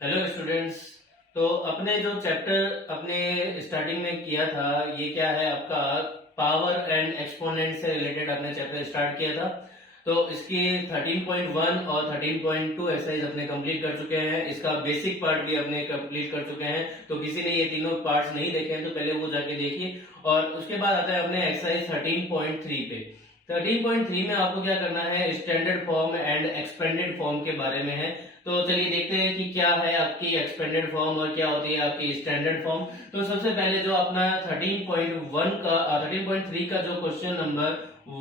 Hello students. तो अपने जो चैप्टर अपने स्टार्टिंग में किया था, ये क्या है आपका पावर एंड एक्सपोनेंट से रिलेटेड अपने चैप्टर स्टार्ट किया था। तो इसकी 13.1 और 13.2 एक्सरसाइज अपने कंप्लीट कर चुके हैं। इसका बेसिक पार्ट भी अपने कंप्लीट कर चुके हैं। तो किसी ने ये तीनों पार्ट्स नहीं देखे हैं तो पहले वो जाके देखिए। और उसके बाद आता है अपने एक्सरसाइज 13.3 पे। 13.3 में आपको क्या करना है, standard form and expanded form के बारे में है। तो चलिए देखते हैं कि क्या है आपकी एक्सपेंडेड फॉर्म और क्या होती है आपकी स्टैंडर्ड फॉर्म। तो सबसे पहले जो अपना 13.1 का 13.3 का जो क्वेश्चन नंबर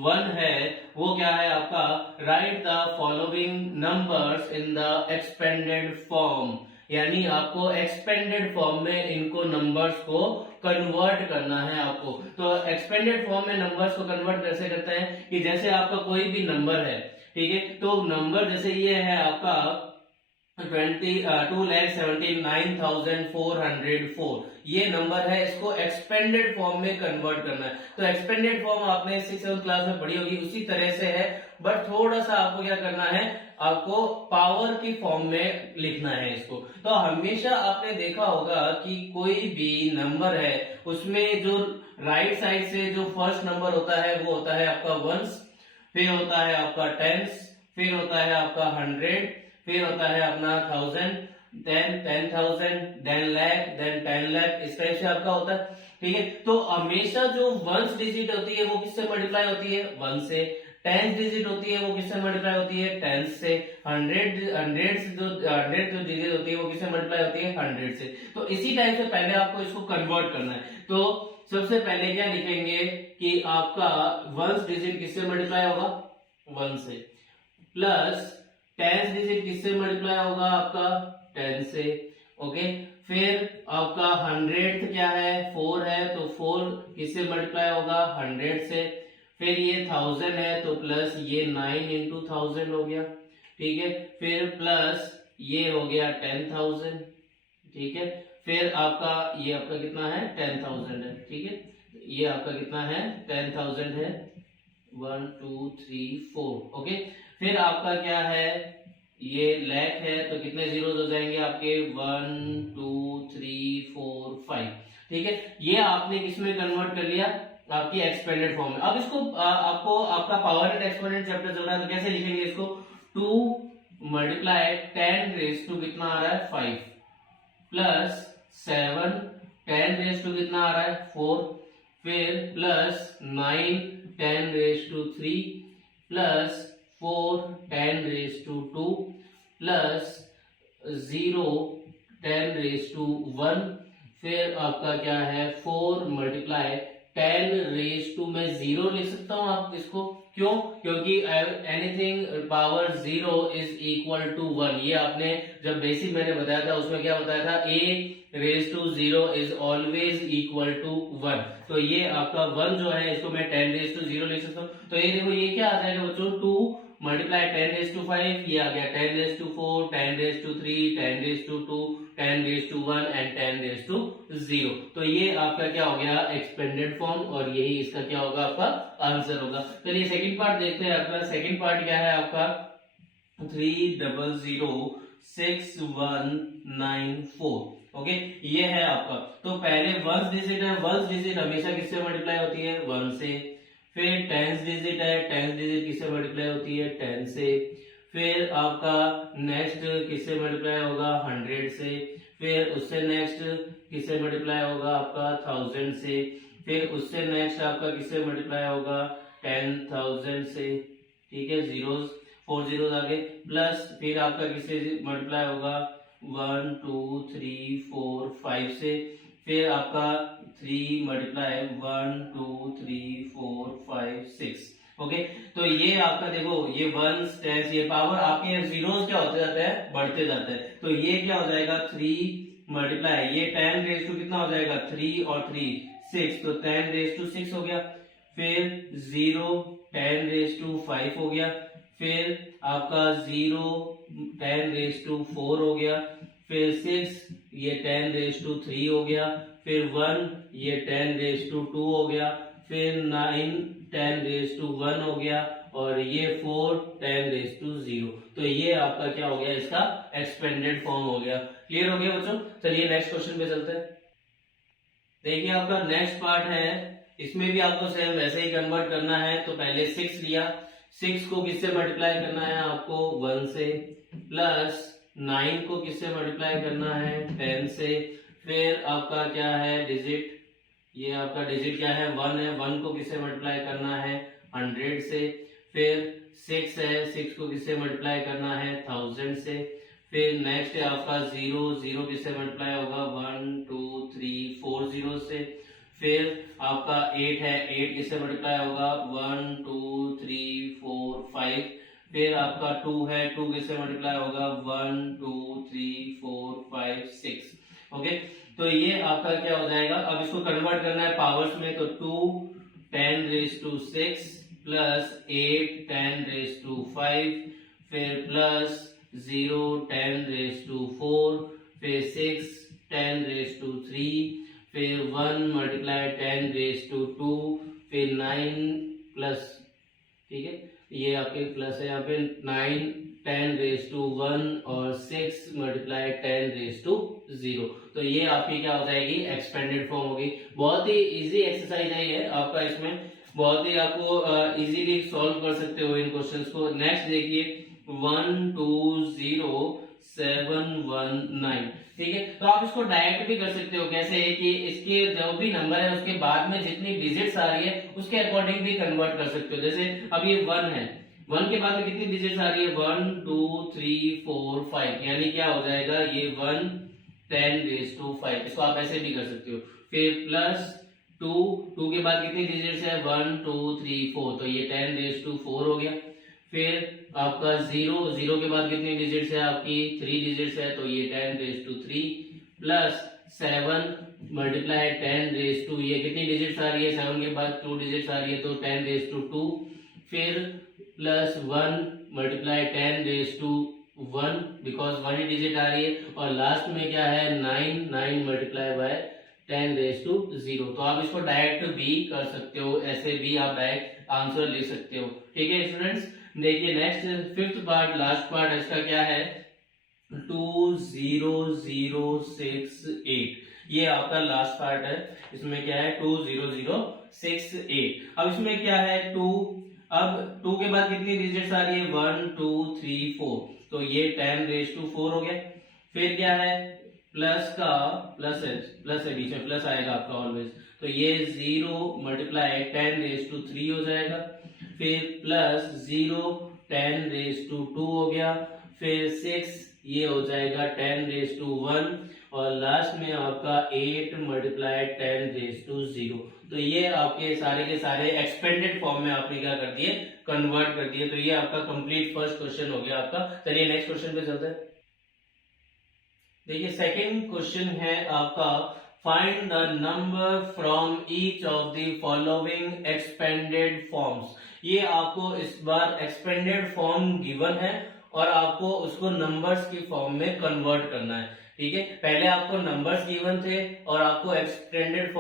1 है वो क्या है आपका, right the following numbers in the expanded form. यानी आपको एक्सपेंडेड फॉर्म में इनको नंबर्स को कन्वर्ट करना है आपको। तो एक्सपेंडेड फॉर्म में नंबर्स को कन्वर्ट कैसे करते हैं कि जैसे आपका कोई भी नंबर है, ठीक है, तो नंबर जैसे ये है आपका 2,79,404 ये नंबर है, इसको एक्सपेंडेड फॉर्म में कन्वर्ट करना है। तो एक्सपेंडेड फॉर्म आपने 6th क्लास में पढ़ी होगी, उसी तरह से है, बट थोड़ा सा आपको क्या करना है, आपको पावर की फॉर्म में लिखना है इसको। तो हमेशा आपने देखा होगा कि कोई भी नंबर है उसमें जो राइट साइड से जो फर्स्ट नंबर होता है वो होता है आपका वंस, फिर होता है आपका टेंस, फिर होता है आपका 100, फिर होता है अपना 1000, then 10,000, then lakh, then 10 lakh, इस टाइप से आपका होता है। ठीक है, तो हमेशा जो वंस डिजिट होती है वो किससे मल्टीप्लाई होती है, 1 से। टेंस डिजिट होती है वो किससे मल्टीप्लाई होती है, 10 से। 100 जो डिजिट होती है वो किससे मल्टीप्लाई होती है, 100 से। तो इसी टाइप से पहले आपको इसको कन्वर्ट करना है। तो सबसे पहले क्या लिखेंगे कि आपका वंस डिजिट किससे मल्टीप्लाई होगा, 1 से, प्लस टेंस डिजिट किससे मल्टीप्लाई होगा आपका, 10 से। ओके, फिर आपका 100th क्या है, 4 है, तो 4 किससे मल्टीप्लाई होगा, 100 से। फिर ये 1000 है तो प्लस ये 9 इंटू 1000 हो गया, ठीक है। फिर प्लस ये हो गया 10,000, ठीक है। फिर आपका ये आपका कितना है, 10,000 है, ठीक है। ये आपका कितना है, 10,000 है, 1 2 3 4। ओके, फिर आपका क्या है, ये लैख है, तो कितने जीरोस हो जाएंगे आपके, 1 2 3 4 5, ठीक है। ये आपने किसमें कन्वर्ट कर लिया, आपकी एक्सपेंडेड फॉर्म में। अब इसको आपको आपका पावर एंड एक्सपोनेंट चैप्टर चल रहा है, तो कैसे लिखेंगे इसको, 2 मल्टीप्लाई 10 रेज टू कितना आ रहा है, 5, प्लस 7 10 रेज टू कितना आ रहा है, 4, फिर plus 9 10 raise to 3, plus 4 10 raise to 2, plus 0 10 raise to 1, फिर आपका क्या है 4 मल्टीप्लाई 10 रेज टू, मैं 0 लिख सकता हूं आप इसको, क्यों, क्योंकि anything power 0 is equal to 1। ये आपने जब बेसिक मैंने बताया था उसमें क्या बताया था, a raise to 0 is always equal to 1। तो ये आपका 1 जो है इसको मैं 10 रेज टू 0 लिख सकता हूं। तो ये देखो ये क्या आ जाएगा बच्चों, 2 मल्टीप्लाई 10 रेज टू 5, ये आ गया 10 raise to 4, 10 raise to 3, 10 raise to 2, 10 raise to 1 and 10 raise to 0। तो ये आपका क्या हो गया, एक्सपेंडेड फॉर्म, और यही इसका क्या होगा, आपका आंसर होगा। चलिए सेकंड पार्ट देखते हैं। आपका सेकंड पार्ट क्या है, आपका 3006194। ओके, ये है आपका। तो पहले वंस डिजिट है, वंस डिजिट हमेशा किससे मल्टीप्लाई होती है, 1 से। फिर टेंस डिजिट है, टेंस डिजिट किससे मल्टीप्लाई होती है, 10 से। फिर आपका नेक्स्ट किससे मल्टीप्लाई होगा, 100 से। फिर उससे नेक्स्ट किससे मल्टीप्लाई होगा आपका, 1000 से। फिर उससे नेक्स्ट आपका किससे मल्टीप्लाई होगा, 10,000 से, ठीक है, जीरोस 4 जीरोस आगे, प्लस फिर आपका किससे मल्टीप्लाई होगा, 1 2 3 4 5 से। फिर आपका 3 मल्टीप्लाई 1 2 3 4 5 6। ओके, तो ये आपका देखो ये 1 टेंस, ये पावर आपके जीरोस क्या होते जाते हैं, बढ़ते जाते हैं। तो ये क्या हो जाएगा, 3 मल्टीप्लाई ये 10 रेज टू कितना हो जाएगा, 3 और 3 6, तो 10 रेज टू 6 हो गया। फिर 0 10 रेज टू 5 हो गया। फिर आपका 0 10 रेज टू 4 हो गया। फिर 6 ये 10 रेज टू 3 हो गया। फिर 1 ये 10 रेज टू 2 हो गया। फिर 9 10 रेज टू 1 हो गया। और ये 4 10 रेज टू 0। तो ये आपका क्या हो गया, इसका एक्सपेंडेड फॉर्म हो गया। क्लियर हो गया बच्चों? चलिए नेक्स्ट क्वेश्चन पे चलते हैं। देखिए आपका नेक्स्ट पार्ट है, इसमें भी आपको सेम वैसे ही कन्वर्ट करना है। तो पहले 6 लिया, 6 को किससे मल्टीप्लाई करना है आपको, 1 से, प्लस 9 को किससे मल्टीप्लाई करना है, 10 से। फिर आपका क्या है डिजिट, ये आपका डिजिट क्या है, 1 है, 1 को किससे मल्टीप्लाई करना है, 100 से। फिर 6 है, 6 को किससे मल्टीप्लाई करना है, 1000 से। फिर नेक्स्ट है आपका 0, 0 किससे मल्टीप्लाई होगा, 1 2 3 4 0 से। फिर आपका 8 है, 8 किससे मल्टीप्लाई होगा, 1 2 3 4 5। फिर आपका 2 है, 2 किससे मल्टीप्लाई होगा, 1 2 3 4 5 6। ओके, तो ये आपका क्या हो जाएगा, अब इसको कन्वर्ट करना है पावर्स में। तो 2 10 raise to 6 plus 8 10 raise to 5, फिर प्लस 0 10 रेज टू 4, फिर 6 10 रेज टू 3, फिर 1 मल्टीप्लाई 10 रेज टू 2, फिर 9 प्लस, ठीक है, ये आपके प्लस है यहाँ पे, 9 10 रेज टू 1 और 6 मल्टीप्लाई 10 रेज टू 0। तो ये आपकी क्या हो जाएगी, एक्सपेंडेड फॉर्म होगी। बहुत ही इजी एक्सरसाइज है ये आपका, इसमें बहुत ही आपको इजीली सॉल्व कर सकते हो इन क्वेश्चंस को। नेक्स्ट देखिए 1 2 0 7 1 9, ठीक है। तो आप इसको डायरेक्ट भी कर सकते हो, कैसे है कि इसके जो भी नंबर है उसके बाद में जितनी डिजिट्स आ रही है उसके अकॉर्डिंग भी कन्वर्ट कर सकते हो। जैसे अब ये 1 है, 1 के बाद में कितनी डिजिट्स आ रही है, 1 2 3 4 5, यानी क्या हो जाएगा ये 1 10 रेज टू 5। इसको आप ऐसे भी कर सकते हो। फिर प्लस 2, 2 के बाद कितनी डिजिट्स है, 1 2 3 4, तो ये 10 रेज टू 4 हो गया। फिर आपका 0, 0 के बाद कितनी डिजिट्स है आपकी, 3 डिजिट्स है, तो ये 10 raise to 3, plus 7 multiply 10 raise to, ये कितनी डिजिट्स आ रही है, 7 के बाद 2 डिजिट्स आ रही है, तो 10 रेज टू 2, फिर plus 1 multiply 10 raise to 1, because 1 ही डिजिट आ रही है, और लास्ट में क्या है 9, 9 मल्टीप्लाई बाय 10 रेज टू 0। तो आप इसको डायरेक्ट भी कर सकते हो, ऐसे भी आप डायरेक्ट आंसर ले सकते हो। ठीक है स्टूडेंट्स, देखिए next 5th part, last part इसका क्या है, 2 0 0 6 8, ये आपका लास्ट पार्ट है। इसमें क्या है 2 0 0 6 8। अब इसमें क्या है 2, अब 2 के बाद कितनी डिजिट्स आ रही है, 1 2 3 4, तो ये 10 रेज टू 4 हो गया। फिर क्या है प्लस का प्लस है बीच में प्लस आएगा आपका ऑलवेज, तो ये 0 मल्टीप्लाई 10 रेज टू 3 हो जाएगा। फिर प्लस 0 10 रेज टू 2 हो गया। फिर 6 ये हो जाएगा 10 रेज टू 1, और लास्ट में आपका 8 मल्टीप्लाई 10 रेज टू 0। तो ये आपके सारे के सारे एक्सपेंडेड फॉर्म में आपने क्या कर दिए, कन्वर्ट कर दिए। तो ये आपका कंप्लीट फर्स्ट क्वेश्चन हो गया आपका। चलिए नेक्स्ट क्वेश्चन पे चलते हैं। देखिए सेकंड क्वेश्चन है आपका, find the number from each of the following expanded forms. ये आपको इस बार एक्सपेंडेड फॉर्म गिवन है और आपको उसको नंबर्स की फॉर्म में कन्वर्ट करना है। ठीक है, पहले आपको नंबर्स गिवन थे और आपको एक्सपेंडेड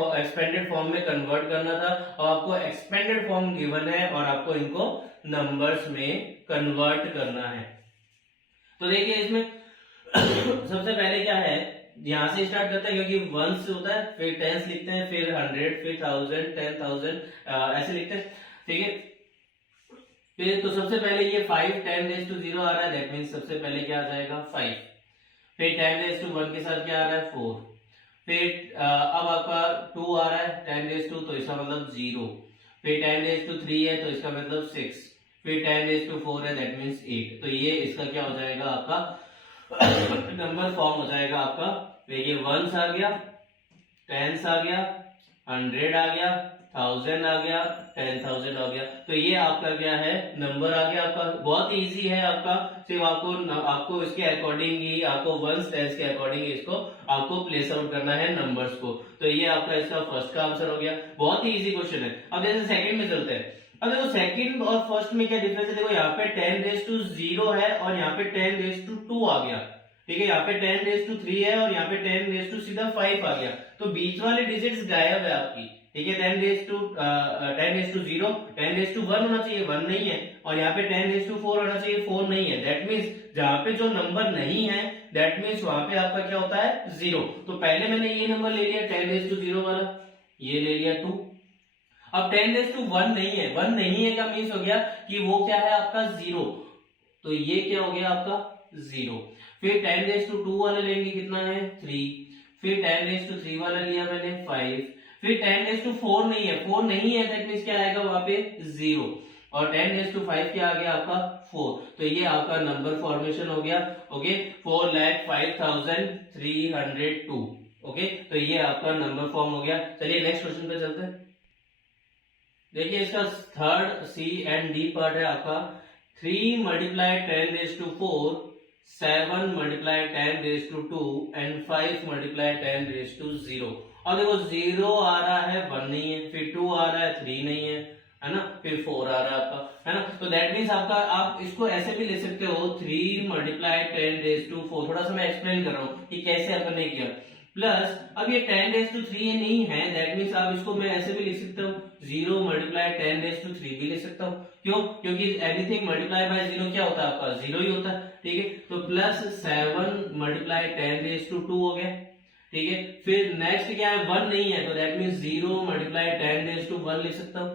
फॉर्म में कन्वर्ट करना था, और आपको एक्सपेंडेड फॉर्म गिवन है और आपको इनको नंबर्स में कन्वर्ट करना है। तो देखिए इसमें सबसे पहले क्या है, यहां से स्टार्ट करते हैं क्योंकि 1 से होता है, फिर 10 लिखते हैं, फिर 100, फिर 1000 10,000 ऐसे लिखते हैं। ठीक है, फिर तो सबसे पहले ये 5 10 रेज टू 0 आ रहा है, दैट मींस सबसे पहले क्या आ जाएगा 5। फिर 10 रेज टू 1 के साथ क्या आ रहा है 4। फिर अब आपका 2 आ रहा है 10 रेज टू, तो इसका मतलब 0। फिर 10 रेज टू 3 है तो इसका मतलब 6। फिर 10 रेज टू 4 है, दैट मींस 8। तो ये इसका क्या हो जाएगा आपका नंबर फॉर्म हो जाएगा आपका। देखिए 1 आ गया, 10 आ गया, 100 आ गया, 1000 आ गया, 10,000 आ गया। तो ये आपका क्या है नंबर आ गया आपका। बहुत इजी है आपका, सिर्फ आपको इसके अकॉर्डिंग ही आपको 1 10 के अकॉर्डिंग इसको आपको प्लेस आउट करना है नंबर्स को। तो ये आपका इसका फर्स्ट का आंसर हो गया। बहुत ही इजी क्वेश्चन है। अब जैसे सेकंड में चलते हैं। अब देखो सेकंड और फर्स्ट में क्या डिफरेंस है, देखो यहाँ पे 10 रेज टू 0 है और यहाँ पे 10 रेज टू 2 आ गया। ठीक है, यहाँ पे 10 रेज टू 3 है और यहाँ पे 10 रेज टू सीधा 5 आ गया। तो बीच वाले डिजिट्स गायब है आपकी। ठीक है। 10 रेज टू 0, 10 रेज टू 1 होना चाहिए, 1 नहीं है, और यहाँ पे 10 रेज टू 4 होना चाहिए, 4 नहीं है। दैट मीन्स जहां पे जो नंबर नहीं है दैट मीन्स वहां पे आपका क्या होता है 0। तो पहले मैंने ये नंबर ले लिया 10 रेज टू 0 वाला, ये ले लिया 2। अब 10 रेज टू 1 नहीं है, 1 नहीं है का मीन्स हो गया कि वो क्या है आपका 0, तो ये क्या हो गया आपका 0। फिर 10 रेज टू 2 वाला लेंगे, कितना है 3। फिर 10 रेज टू 3 वाला लिया मैंने 5। फिर 10 रेज टू 4 नहीं है, 4 नहीं है दैट मीन्स क्या आएगा वहां पे 0, और 10 रेज टू 5 क्या आ गया आपका 4। तो ये आपका नंबर फॉर्मेशन हो गया। ओके, 4,05,302। ओके, तो ये आपका नंबर फॉर्म हो गया। चलिए नेक्स्ट क्वेश्चन पे चलते हैं। देखिए इसका third C and D part है आपका 3 multiply 10 raise to 4, 7 multiply 10 raise to 2 and 5 multiply 10 raise to 0। और देखो 0 आ रहा है, 1 नहीं है, फिर 2 आ रहा है, 3 नहीं है, है ना, फिर 4 आ रहा है आपका, है ना। तो दैट मीन्स आपका आप इसको ऐसे भी ले सकते हो 3 मल्टीप्लाई 10 रेज टू 4। थोड़ा सा मैं एक्सप्लेन कर रहा हूँ कि कैसे अपन ने किया। प्लस अब ये 10 रेज टू 3 नहीं है दैट मीन्स आप इसको मैं ऐसे भी लिख सकता हूँ 0 मल्टीप्लाई 10 रेज टू 3 भी लिख सकता हूँ। क्यों? क्योंकि एनीथिंग मल्टीप्लाई बाय 0 क्या होता है आपका 0 ही होता है। ठीक है, तो प्लस 7 मल्टीप्लाई 10 रेज टू 2 हो गया। ठीक है, फिर नेक्स्ट क्या है 1 नहीं है, तो that means 0 multiply 10 raise to 1 लिख सकता हूँ,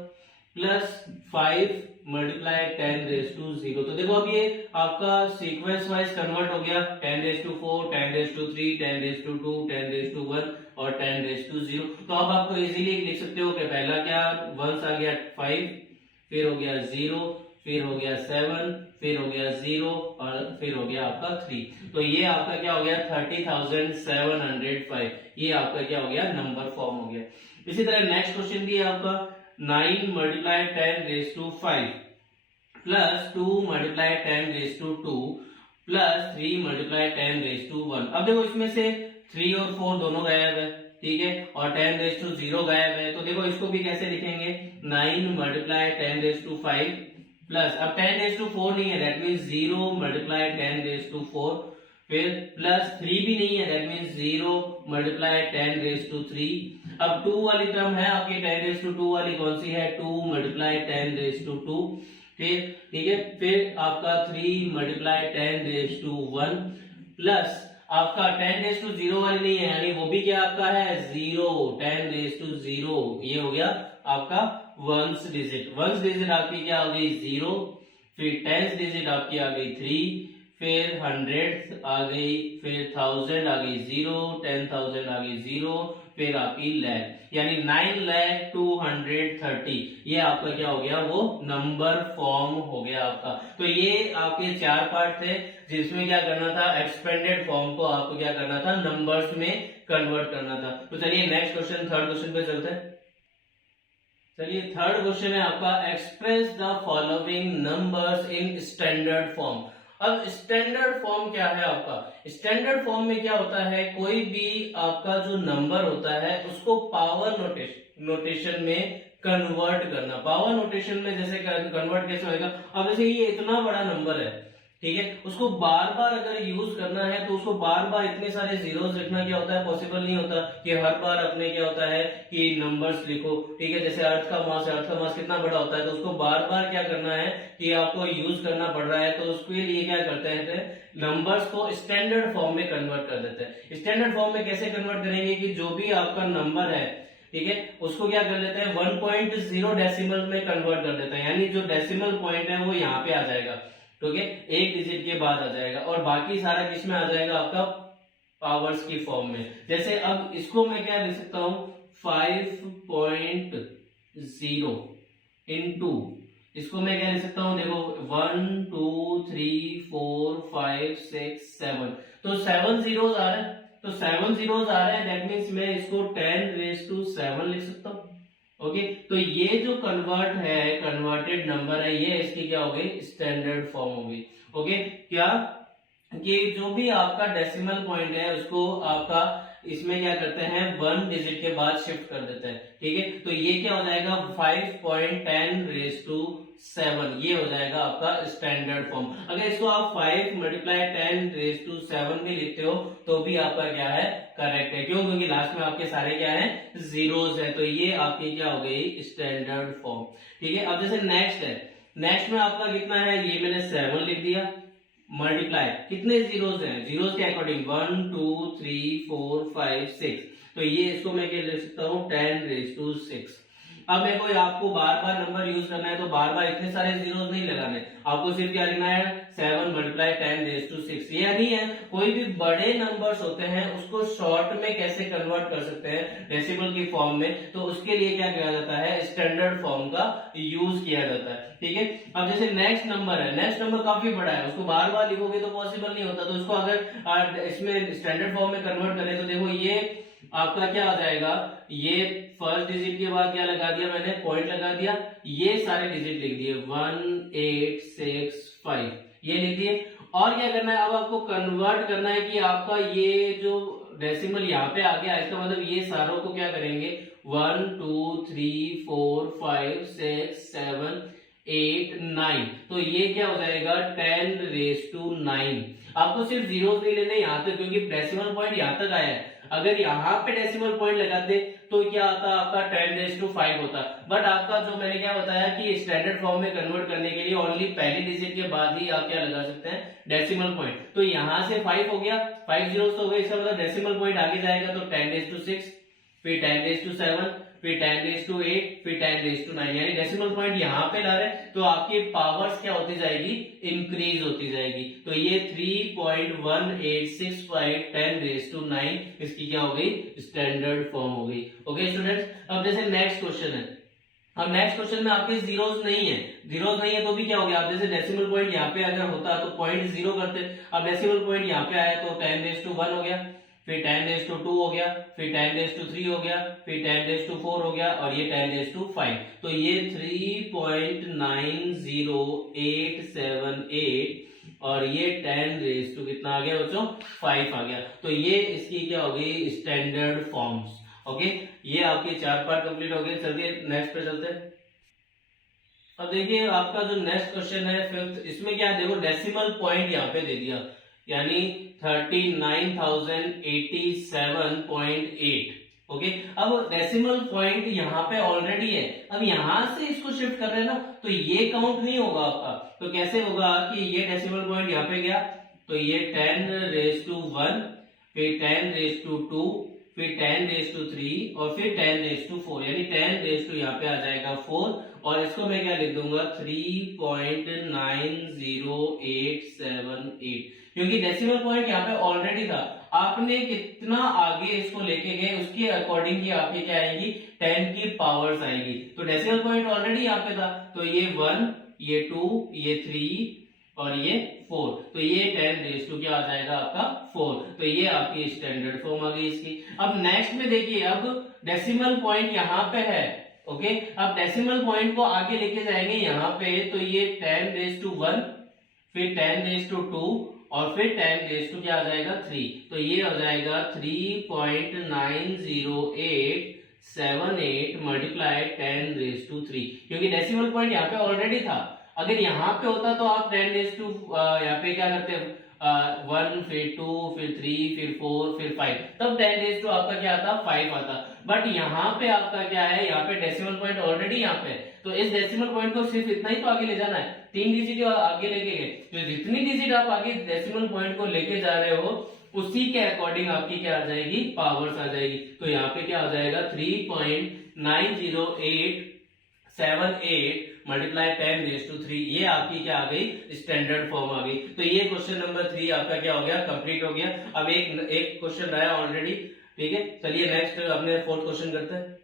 प्लस 5 मल्टीप्लाई 10 रेज टू 0। तो देखो अब ये आपका सीक्वेंस वाइज कन्वर्ट हो गया 10 raise to 4, 10 raise to 3, 10 raise to 2, 10 raise to 1 और 10 रेज टू 0। तो अब आपको इजीली लिख सकते हो कि पहला क्या 1 आ गया 5, फिर हो गया 0, फिर हो गया 7, फिर हो गया 0 और फिर हो गया आपका 3। तो ये आपका क्या हो गया 30,705। ये आपका क्या हो गया नंबर फॉर्म हो गया। इसी तरह नेक्स्ट क्वेश्चन भी है आपका 9 multiply 10 raise to 5 plus 2 multiply 10 raise to 2 plus 3 multiply 10 raise to 1। अब देखो इसमें से 3 और 4 दोनों गायब है, ठीक है, और 10 रेज टू 0 गायब है। तो देखो इसको भी कैसे लिखेंगे 9 मल्टीप्लाई 10 रेज टू 5 प्लस, अब 10 रेज टू 4 नहीं है that means 0 multiply 10 raise to 4, फिर प्लस 3 भी नहीं है that means 0 multiply 10 raise to 3। अब 2 वाली टर्म है आपकी 10 रेज टू 2 वाली, कौन सी है 2 मल्टीप्लाई 10 रेज टू 2। फिर ठीक है, फिर आपका 3 मल्टीप्लाई 10 रेज टू 1 प्लस आपका 10 रेज टू 0 वाली नहीं है, यानी वो भी क्या आपका है 0 10 रेज टू 0। ये हो गया आपका वंस डिजिट। वंस डिजिट आपकी क्या हो गई 0, फिर टेंस डिजिट आपकी आ गई 3, फिर 100 आ गई, फिर 1000 आ गई 0, 10,000 आ गई 0, फिर आपकी लैख, यानी 9,230। ये आपका क्या हो गया वो नंबर फॉर्म हो गया आपका। तो ये आपके 4 पार्ट थे जिसमें क्या करना था एक्सपेंडेड फॉर्म को आपको क्या करना था नंबर्स में कन्वर्ट करना था। तो चलिए नेक्स्ट क्वेश्चन थर्ड क्वेश्चन पे चलते हैं। चलिए थर्ड क्वेश्चन है आपका express the following numbers in standard form. अब स्टैंडर्ड फॉर्म क्या है आपका, स्टैंडर्ड फॉर्म में क्या होता है कोई भी आपका जो नंबर होता है उसको पावर नोटेशन में कन्वर्ट करना। पावर नोटेशन में जैसे कन्वर्ट कैसे होगा, अब जैसे ये इतना बड़ा नंबर है, ठीक है, उसको बार बार अगर यूज करना है तो उसको बार बार इतने सारे जीरोस लिखना क्या होता है पॉसिबल नहीं होता कि हर बार अपने क्या होता है कि नंबर्स लिखो। ठीक है, जैसे अर्थ का मास है, अर्थ का मास कितना बड़ा होता है तो उसको बार बार क्या करना है कि आपको यूज करना पड़ रहा है, तो उसके लिए क्या करते हैं नंबर्स को स्टैंडर्ड फॉर्म में कन्वर्ट कर देते हैं। स्टैंडर्ड फॉर्म में कैसे कन्वर्ट करेंगे कि जो भी आपका नंबर है, ठीक है, उसको क्या कर लेते हैं 1.0 डेसिमल में कन्वर्ट कर देते हैं, यानी जो डेसिमल पॉइंट है वो यहाँ पे आ जाएगा, ठीक है, एक डिजिट के बाद आ जाएगा, और बाकी सारा किस में आ जाएगा आपका पावर्स की फॉर्म में। जैसे अब इसको मैं क्या लिख सकता हूं 5.0 इंटू, इसको मैं क्या लिख सकता हूं देखो 1 2 3 4 5 6 7, तो 7 जीरोस आ रहे हैं, तो 7 जीरोस आ रहे हैं दैट मीन्स मैं इसको 10 रेज़ टू 7 लिख सकता हूं। ओके, तो ये जो कन्वर्ट है कन्वर्टेड नंबर है ये इसकी क्या हो गई स्टैंडर्ड फॉर्म हो गई। ओके, क्या कि जो भी आपका डेसिमल पॉइंट है उसको आपका इसमें क्या करते हैं 1 डिजिट के बाद शिफ्ट कर देते हैं। ठीक है, तो ये क्या हो जाएगा 5.10 रेज़ टू 7, ये हो जाएगा आपका स्टैंडर्ड फॉर्म। अगर इसको आप 5 मल्टीप्लाई 10⁻7 भी लिखते हो तो भी आपका क्या है, करेक्ट है। क्यों? क्योंकि लास्ट में आपके सारे क्या है, जीरोज है, तो ये आपकी क्या हो गई, स्टैंडर्ड फॉर्म। ठीक है, अब जैसे नेक्स्ट है, नेक्स्ट में आपका कितना है, ये मैंने 7 लिख दिया, मल्टीप्लाई कितने जीरोज हैं, जीरोज के अकॉर्डिंग 1 2 3 4 5 6, तो ये इसको मैं क्या लिख सकता हूँ, 10⁻6। अब मेरे को आपको बार बार नंबर यूज करना है तो बार बार इतने सारे जीरोस नहीं लगाने, आपको सिर्फ क्या लिखना है, 7 मल्टीप्लाई 10⁻6। ये नहीं है, कोई भी बड़े नंबर्स होते हैं उसको शॉर्ट में कैसे कन्वर्ट कर सकते हैं डेसिमल की फॉर्म में, तो उसके लिए क्या किया जाता है, स्टैंडर्ड फॉर्म का यूज किया जाता है। ठीक है, अब जैसे नेक्स्ट नंबर है, नेक्स्ट नंबर काफी बड़ा है, उसको बार बार लिखोगे तो पॉसिबल नहीं होता, तो उसको अगर इसमें स्टैंडर्ड फॉर्म में कन्वर्ट करें तो देखो ये आपका क्या आ जाएगा, ये फर्स्ट डिजिट के बाद क्या लगा दिया मैंने, पॉइंट लगा दिया, ये सारे डिजिट लिख दिए 1 8 6 5, ये लिख दिए। और क्या करना है, अब आपको कन्वर्ट करना है कि आपका ये जो डेसिमल यहाँ पे आ गया, इसका मतलब ये सारों को क्या करेंगे, 1 2 3 4 5 6 7 8 9, तो ये क्या हो जाएगा, 10⁻9। आपको सिर्फ जीरो नहीं लेने यहाँ तक, क्योंकि डेसिमल पॉइंट यहाँ तक आया है। अगर यहाँ पे डेसिमल पॉइंट लगाते तो क्या आता, आपका 10⁵ होता। बट आपका जो मैंने क्या बताया कि स्टैंडर्ड फॉर्म में कन्वर्ट करने के लिए ओनली पहली डिजिट के बाद ही आप क्या लगा सकते हैं, डेसिमल पॉइंट। तो यहाँ से 5 हो गया, 5 जीरो तो हो गए, इसका मतलब डेसिमल पॉइंट आगे जाएगा तो 10⁻6, फिर 10⁻7, फिर 10⁻8, फिर 10⁻9, यानी डेसिमल पॉइंट यहाँ पे ला रहे हैं तो आपकी पावर्स क्या होती जाएगी, इंक्रीज होती जाएगी। तो ये 3.1865 10⁻9 इसकी क्या हो गई, स्टैंडर्ड फॉर्म हो गई। ओके स्टूडेंट्स, अब जैसे नेक्स्ट क्वेश्चन है, अब नेक्स्ट क्वेश्चन में आपके जीरोस नहीं है, जीरोस नहीं है तो भी क्या हो गया, आप जैसे डेसिमल पॉइंट यहाँ पे अगर होता तो पॉइंट जीरो करते, अब डेसिमल पॉइंट यहाँ पे आया तो 10⁻1 हो गया, फिर 10⁻2 हो गया, फिर 10⁻3 हो गया, फिर 10⁻4 हो गया, और ये 10⁻5, तो ये 3.90878 और ये 10 कितना आ गया बच्चों, 5 आ गया। तो ये इसकी क्या हो गई, स्टैंडर्ड फॉर्म्स। ओके, ये आपके 4 पार्ट कंप्लीट हो गए। चलिए नेक्स्ट पे चलते हैं। अब देखिए आपका जो नेक्स्ट क्वेश्चन है फिफ्थ, इसमें क्या देखो, डेसिमल पॉइंट यहाँ पे दे दिया, यानी 39,087.8। ओके, अब डेसिमल पॉइंट यहाँ पे ऑलरेडी है, अब यहां से इसको शिफ्ट कर रहे हैं ना, तो ये काउंट नहीं होगा आपका। तो कैसे होगा कि ये डेसिमल पॉइंट यहाँ पे गया तो ये 10⁻1, फिर 10⁻2, फिर 10⁻3 और फिर 10⁻4, यानी 10 यहाँ पे आ जाएगा 4, और इसको मैं क्या लिख दूंगा, 3.90878, क्योंकि डेसिमल पॉइंट यहाँ पे ऑलरेडी था। आपने कितना आगे इसको लेके गए उसके अकॉर्डिंग ही आपके क्या आएगी, 10 की पावर्स आएगी। तो डेसिमल पॉइंट ऑलरेडी यहाँ पे था, तो ये 1, ये 2, ये 3 और ये 4, तो ये 10⁻2 क्या आ जाएगा आपका 4। तो ये आपकी स्टैंडर्ड फॉर्म आ गई इसकी। अब नेक्स्ट में देखिए, अब डेसिमल पॉइंट यहाँ पे है। ओके, अब डेसिमल पॉइंट को आगे लेके जाएंगे यहाँ पे, तो ये 10⁻1, फिर 10⁻2 और फिर 10⁻2 क्या आ जाएगा 3, तो ये हो जाएगा 3.90878 मल्टीप्लाई 10⁻3, क्योंकि डेसिमल पॉइंट यहाँ पे ऑलरेडी था। अगर यहाँ पे होता तो आप 10⁻2 यहाँ पे क्या करते, 1, फिर 2, फिर 3, फिर 4, फिर 5, तब 10⁻2 आपका क्या आता, 5 आता। बट यहाँ पे आपका क्या है, यहाँ पे डेसिमल पॉइंट ऑलरेडी यहाँ पे, तो इस डेसिमल पॉइंट को सिर्फ इतना ही तो आगे ले जाना है, 3 डिजिट आगे लेके गए, तो जितनी डिजिट आप आगे डेसिमल पॉइंट को लेके जा रहे हो उसी के अकॉर्डिंग आपकी क्या आ जाएगी, पावर्स आ जाएगी। तो यहाँ पे क्या हो जाएगा 3.90878 मल्टीप्लाई 10⁻3, ये आपकी क्या आ गई, स्टैंडर्ड फॉर्म आ गई। तो ये क्वेश्चन नंबर 3 आपका क्या हो गया, कंप्लीट हो गया। अब एक क्वेश्चन रहा ऑलरेडी, ठीक है। चलिए नेक्स्ट अपने फोर्थ क्वेश्चन करते हैं।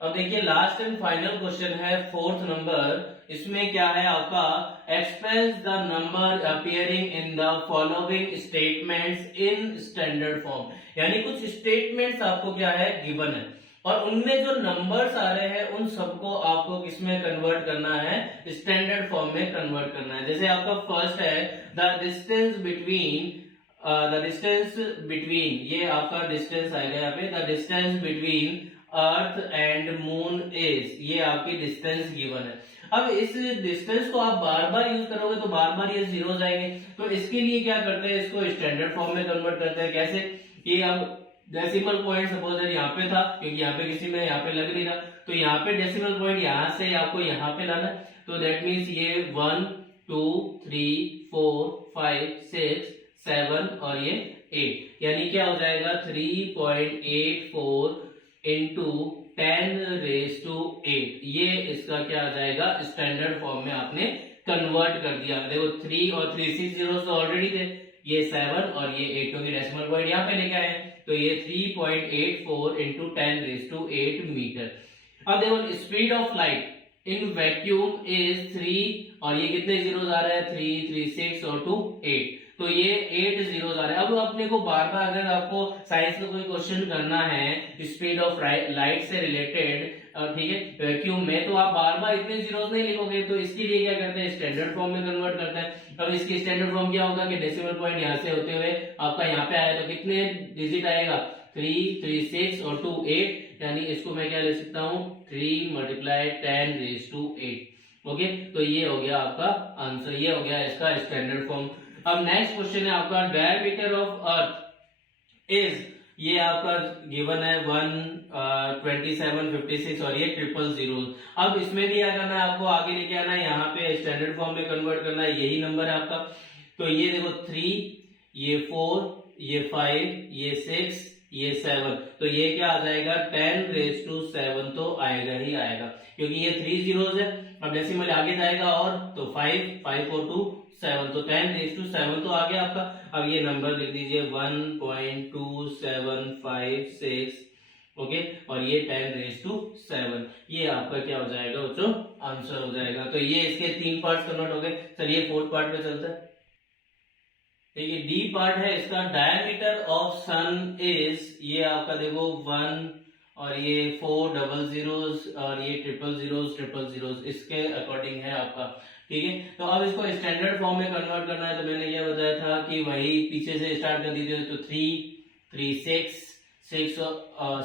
अब देखिए लास्ट एंड फाइनल क्वेश्चन है फोर्थ नंबर। इसमें क्या है आपका, express the number appearing in the following statements in standard form, यानी कुछ स्टेटमेंट्स आपको क्या है गिवन है, और उनमें जो नंबर्स आ रहे हैं उन सबको आपको किसमें कन्वर्ट करना है, स्टैंडर्ड फॉर्म में कन्वर्ट करना है। जैसे आपका फर्स्ट है द डिस्टेंस बिटवीन, ये आपका डिस्टेंस आएगा यहाँ पे, the distance between earth and moon is, ये आपकी डिस्टेंस गिवन है। अब इस डिस्टेंस को आप बार बार यूज करोगे तो बार बार ये जीरो आएंगे, तो इसके लिए क्या करते हैं, इसको स्टैंडर्ड फॉर्म में कन्वर्ट करते हैं। कैसे कि अब डेसिमल पॉइंट सपोज यहाँ पे था, क्योंकि यहाँ पे किसी में यहाँ पे लग नहीं रहा, तो यहाँ पे डेसिमल पॉइंट यहाँ से आपको यहाँ पे लाना है, तो दैट मीन्स ये 1 2 3 4 5 6 7 और ये 8, यानी क्या हो जाएगा 3.84 इंटू 10⁸, ये इसका क्या आ जाएगा, स्टैंडर्ड फॉर्म में आपने कन्वर्ट कर दिया। देखो 3 और 3 6 जीरो तो ऑलरेडी थे, ये 7 और ये 8 क्योंकि डेसिमल पॉइंट यहाँ पे लेके आए हैं, तो ये 3.84 इंटू 10⁸ मीटर। अब देखो speed of light in vacuum is 3 और ये कितने जीरोस आ रहे हैं, 3 3 6 और 2 8, तो ये 8 जीरोस आ रहे हैं। अब अपने को बार बार अगर आपको साइंस में कोई क्वेश्चन करना है स्पीड ऑफ लाइट से रिलेटेड, ठीक है, वैक्यूम में, तो आप बार बार इतने जीरोस नहीं लिखोगे, तो इसके लिए क्या करते हैं, स्टैंडर्ड फॉर्म में कन्वर्ट करते हैं। अब इसकी स्टैंडर्ड फॉर्म क्या होगा कि डेसिमल पॉइंट यहाँ से होते हुए आपका यहाँ पे आया, तो कितने डिजिट आएगा, 3 3 6 और 2 8, यानी इसको मैं क्या ले सकता हूँ, 3 मल्टीप्लाई 10⁸। ओके, तो ये हो गया आपका आंसर, ये हो गया इसका स्टैंडर्ड फॉर्म। अब नेक्स्ट क्वेश्चन है आपका डायमीटर ऑफ अर्थ इज, ये आपका गिवन है 127 56 और ये 000। अब इसमें भी क्या करना है, आपको आगे लेके आना है, यहाँ पे स्टैंडर्ड फॉर्म में कन्वर्ट करना है, यही नंबर है आपका। तो ये देखो 3, ये 4, ये 5, ये 6, ये 7, तो ये क्या आ जाएगा 10⁷ तो आएगा ही आएगा, क्योंकि ये 3 जीरोस है। अब डेसिमल आगे जाएगा और तो 5 5 4 2 7, तो 10⁷ तो आ गया आपका। अब ये नंबर लिख दीजिए 1.2756, ओके, और ये 10⁷, ये आपका क्या हो जाएगा बच्चों, आंसर हो जाएगा। तो ये इसके 3 पार्ट्स कन्वर्ट हो गए। चलिए 4th पार्ट पे चलते हैं। देखिए डी पार्ट है इसका, डायमीटर ऑफ सन इज, ये आपका देखो 1 और ये 4 डबल जीरोस और ये 000 इसके अकॉर्डिंग है आपका, ठीक है। तो अब इसको स्टैंडर्ड फॉर्म में कन्वर्ट करना है, तो मैंने क्या बताया था कि वही पीछे से स्टार्ट कर दीजिए, तो 3 3 6 6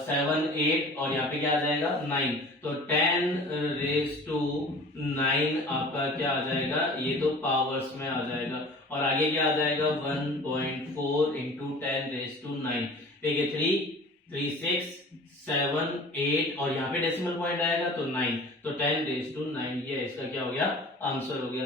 7 8 और यहाँ पे क्या आ जाएगा 9, तो 10⁹ आपका क्या आ जाएगा, ये तो पावर्स में आ जाएगा, और आगे क्या आ जाएगा 1.4 इंटू 10⁹। देखिए 3 3 6 7 8 और यहाँ पे डेसिमल पॉइंट आएगा तो 9, तो 10⁹, ये इसका क्या हो गया, आंसर हो गया।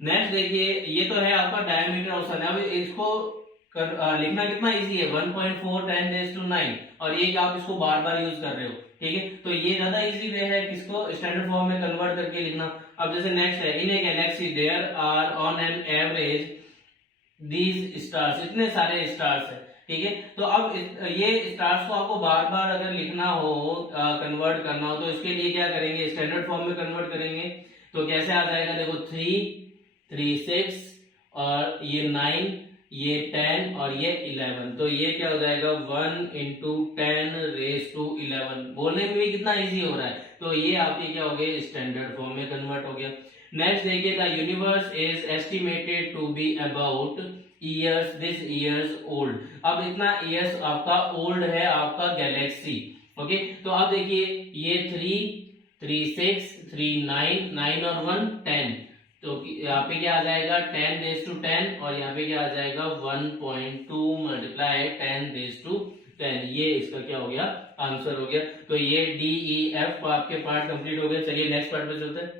नेक्स्ट देखिए, ये तो है आपका डायमीटर ऑफ सन। अब इसको लिखना कितना इजी है, 1.4 10⁹, और ये आप इसको बार बार यूज कर रहे हो, ठीक है, तो ये ज्यादा इजी वे है किसको स्टैंडर्ड फॉर्म में कन्वर्ट करके लिखना। अब जैसे नेक्स्ट है, in a galaxy there are on an average these stars, इतने सारे स्टार्स है, ठीक है। तो अब ये स्टार्स को आपको बार बार अगर लिखना हो, कन्वर्ट करना हो, तो इसके लिए क्या करेंगे, स्टैंडर्ड फॉर्म में कन्वर्ट करेंगे। तो कैसे आ जाएगा, देखो 3 3 6 और ये 9, ये 10 और ये 11, तो ये क्या हो जाएगा 1 इंटू 10⁻11। बोलने में भी कितना इजी हो रहा है, तो ये आपके क्या हो गए, स्टैंडर्ड फॉर्म में कन्वर्ट हो गया। नेक्स्ट देखिए, the universe is estimated to be about years this years old. अब इतना ईयर्स आपका ओल्ड है आपका गैलेक्सी, ओके। तो अब देखिए ये 3 3 6 3 9 9 और 1 10, तो यहाँ पे क्या आ जाएगा 10⁻10 और यहाँ पे क्या आ जाएगा 1.2 मल्टीप्लाई 10⁻10, ये इसका क्या हो गया, आंसर हो गया। तो ये DEF आपके पार्ट कंप्लीट हो गए। चलिए नेक्स्ट पार्ट पे चलते हैं।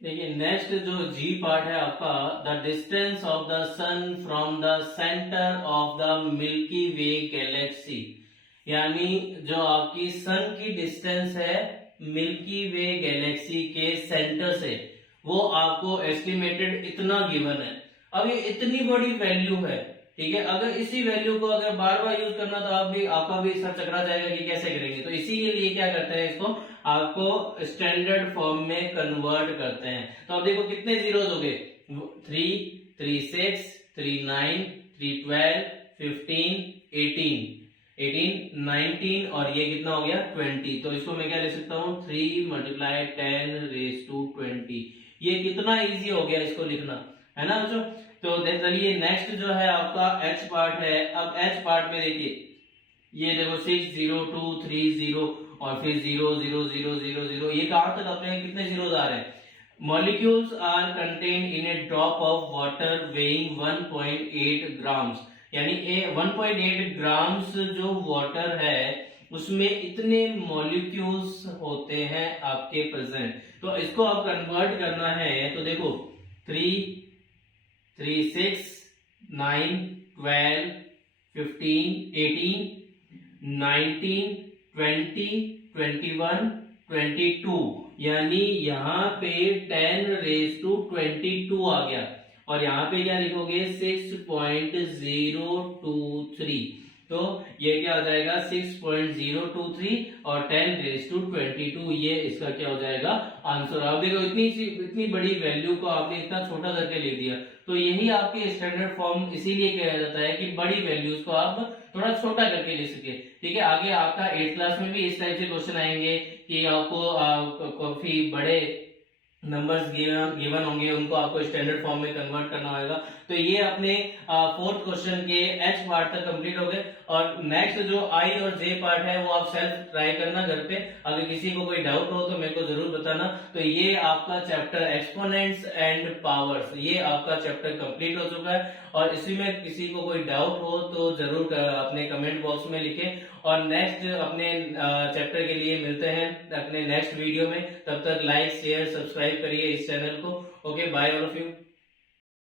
देखिए नेक्स्ट जो जी पार्ट है आपका, the distance of the sun from the centre of the Milky Way galaxy, यानी जो आपकी सन की डिस्टेंस है मिल्की वे गैलेक्सी के सेंटर से, वो आपको एस्टिमेटेड इतना गिवन है। अब ये इतनी बड़ी वैल्यू है, ठीक है, अगर इसी वैल्यू को अगर बार बार यूज करना तो आपका भी सर चकरा जाएगा कि कैसे करेंगे। तो इसी के लिए क्या करते हैं, इसको आपको स्टैंडर्ड फॉर्म में कन्वर्ट करते हैं। तो अब देखो कितने जीरोस हो गए, 3 3 6 3 9 3 12 15 18 19 और ये कितना हो गया 20। तो इसको मैं क्या ले सकता हूँ 3 मल्टीप्लाई 10⁻20। ये कितना इजी हो गया इसको लिखना, है ना बच्चों। तो चलिए नेक्स्ट जो है आपका एच पार्ट है। अब एच पार्ट में देखिए ये देखो 6 0 2 3 0 और फिर 0 0 0 0 0, ये कहां तक अपने कितने जीरोस आ रहे हैं? Molecules are contained in a drop of water weighing 1.8 grams, यानी 1.8 ग्राम्स जो वाटर है उसमें इतने मॉलिक्यूल्स होते हैं आपके प्रेजेंट। तो इसको आप कन्वर्ट करना है तो देखो 3 3 6 9 12 15 18 19 20 21 22, यानी यहाँ पे 10 रेज टू 22 आ गया। और यहाँ पे क्या लिखोगे 6.023, तो ये क्या हो जाएगा 6.023 और 10 रेज टू 22, ये इसका क्या हो जाएगा आंसर। आप देखो इतनी बड़ी वैल्यू को आपने इतना छोटा करके लिख दिया। तो यही आपके स्टैंडर्ड फॉर्म इसीलिए कहा जाता है कि बड़ी वैल्यूज को आप थोड़ा छोटा करके लिख सके। ठीक है, आगे आपका 8th क्लास में भी इस टाइप से क्वेश्चन आएंगे कि आपको काफी बड़े नंबर्स गिवन होंगे, उनको आपको स्टैंडर्ड फॉर्म में कन्वर्ट करना होगा। तो ये अपने 4th क्वेश्चन के एच पार्ट तक कंप्लीट हो गए। और नेक्स्ट जो आई और जे पार्ट है वो आप सेल्फ ट्राई करना घर पे। अगर किसी को कोई डाउट हो तो मेरे को जरूर बताना। तो ये आपका चैप्टर एक्सपोनेंट्स एंड पावर्स, ये आपका चैप्टर कंप्लीट हो चुका है। और इसी में किसी को कोई डाउट हो तो जरूर अपने कमेंट बॉक्स में लिखें। और नेक्स्ट अपने चैप्टर के लिए मिलते हैं अपने नेक्स्ट वीडियो में। तब तक लाइक शेयर सब्सक्राइब करिए इस चैनल को। Okay, bye all of you.